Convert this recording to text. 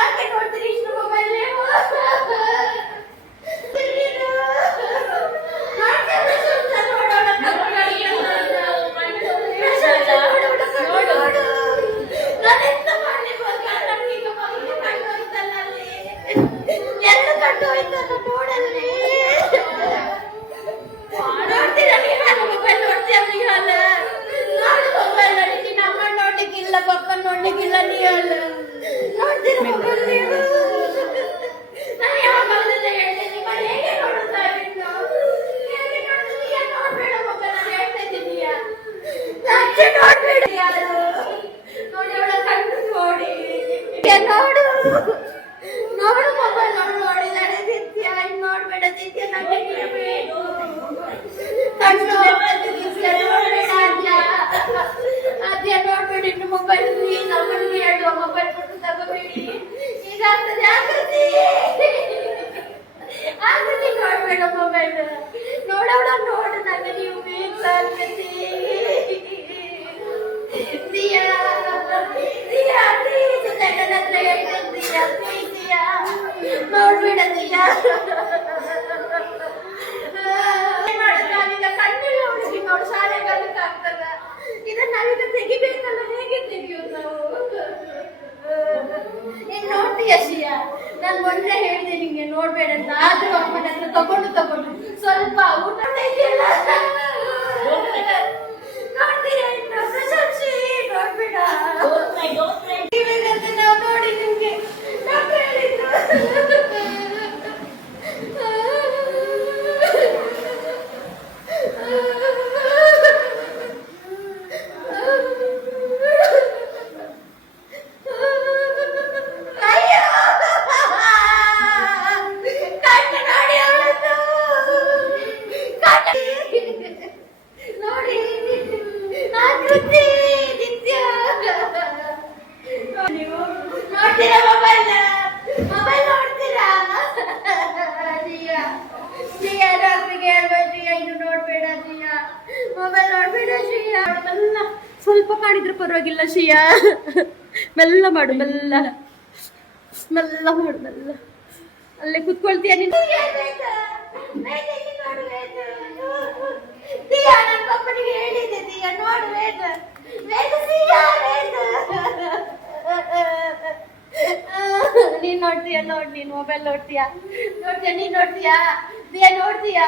ಯಾಕೆ ನೋಡ್ತೀರಿ ಇಷ್ಟು ಮೊಬೈಲ್ ನೀವು? ಪಪ್ಪನ್ ನೋಡ್ಲಿಕ್ಕಿಲ್ಲ ನೀ ನೋಡ್ತೀರ ಮೊಬೈಲ್ ನೀವು? ನಾನು ಯಾವಾಗಲೆಲ್ಲ ಹೇಳ್ತೀನಿ ಹೇಗೆ ನೋಡುತ್ತಾ ನೋಡ್ಬೇಡ ಮೊಬೈಲ್ ನಾನು ಹೇಳ್ತಾ ಇದ್ದೀನಿಯಾ ನೋಡ್ಬೇಡ ಯಾರು ನೋಡಿ ಅವಳ ಕಣ್ಣು ನೋಡಿ ನೋಡು ನೋಡು ಮೊಬೈಲ್ ನೋಡಿದಾಳೆ ದಿತ್ಯ ಇನ್ನು ನೋಡ್ಬೇಡ ದಿತ್ಯ ನನಗೆ ಕಣ್ಣು ನೋಡ್ಬೇಡ ಅದ್ಯ ನೋಡ್ಬೇಡಿ ಇನ್ನು ಮೊಬೈಲ್ ನಮ್ಮನಿಗೆ ಹೇಳುವ ಮೊಬೈಲ್ ಕೊಟ್ಟು ತಗೋಬೇಡಿ ಇದಾಗ್ತದೆ ಆಕೃತಿ ನೋಡ್ಬೇಡ ಮೊಬೈಲ್ ನೋಡೋಣ ನೋಡು ನನಗೆ ನೀವು ಬೇಕು ಆಕೃತಿ ದಿಯಾ ದಿಯಾ ಪ್ಲೀಸ್ ನನ್ನ ಹತ್ರ ಹೇಳ್ತೀನಿ ದಿಯಾ ಪ್ಲೀಸ್ ದಿಯಾ ನೋಡ್ಬೇಡ ದಿಯಾ ನಾವೀಗ ಕಣ್ಣೆಲ್ಲ ಹುಡುಗಿ ನೋಡು ಶಾಲೆಗಾಲಕ್ಕೆ ಆಗ್ತದ ಇದನ್ನ ನಾವೀಗ ತೆಗಿಬೇಕಲ್ಲ ಹೇಗೆ ತೆಗಿಯೋದು ನಾವು ನೀನ್ ನೋಡ್ತೀಯ ಶಿಯಾ ನಾನು ಮೊನ್ನೆ ಹೇಳಿದೆ ನಿಂಗೆ ನೋಡ್ಬೇಡ ಅಂತ ಆದ್ರೂ ಅಮ್ಮನ ಹತ್ರ ತಗೊಂಡು ಸ್ವಲ್ಪ ಊಟ ಇದೆಯಲ್ಲ ನೋಡ್ತೀಯ ಇನ್ನು ಪ್ರಶಂಸಿ ನೋಡ್ಬೇಡ ಇವಾಗಂತ ನಾವು ನೋಡಿ ನಿಮ್ಗೆ ಡಾಕ್ಟರ್ ಹೇಳಿದ್ರು ಸ್ವಲ್ಪ ಕಾಣಿದ್ರೆ ಪರವಾಗಿಲ್ಲ ಶಿಯಾ ಮೆಲ್ಲ ಮಾಡು ಮೆಲ್ಲ ಮೆಲ್ಲ ಮಾಡು ಮೆಲ್ಲ ಅಲ್ಲೇ ಕುತ್ಕೊಳ್ತೀಯ ನೀನು ನೀನ್ ನೋಡ್ತೀಯ ನೋಡ್ ನೀನ್ ಮೊಬೈಲ್ ನೋಡ್ತೀಯಾ ನೀನ್ ನೋಡ್ತೀಯಾ ದಿಯಾ ನೋಡ್ತೀಯಾ